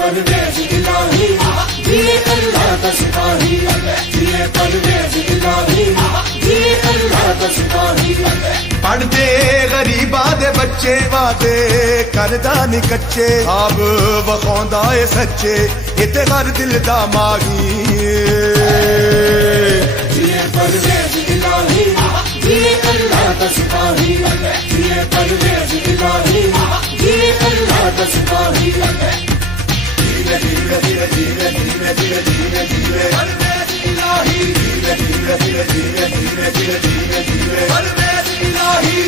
परवेज़ इलाही, जिए अल्लाह का सिपाही, जिए परवेज़ इलाही, जिए अल्लाह का सिपाही। पढ़दे गरीबा दे बच्चे वादे करदा नी कच्चे, अब वखौंदा ए सच्चे इते हर दिल दा मागी। जिए परवेज़ इलाही, जिए अल्लाह का सिपाही, जिए परवेज़ इलाही, जिए अल्लाह का सिपाही। परवेज़ इलाही,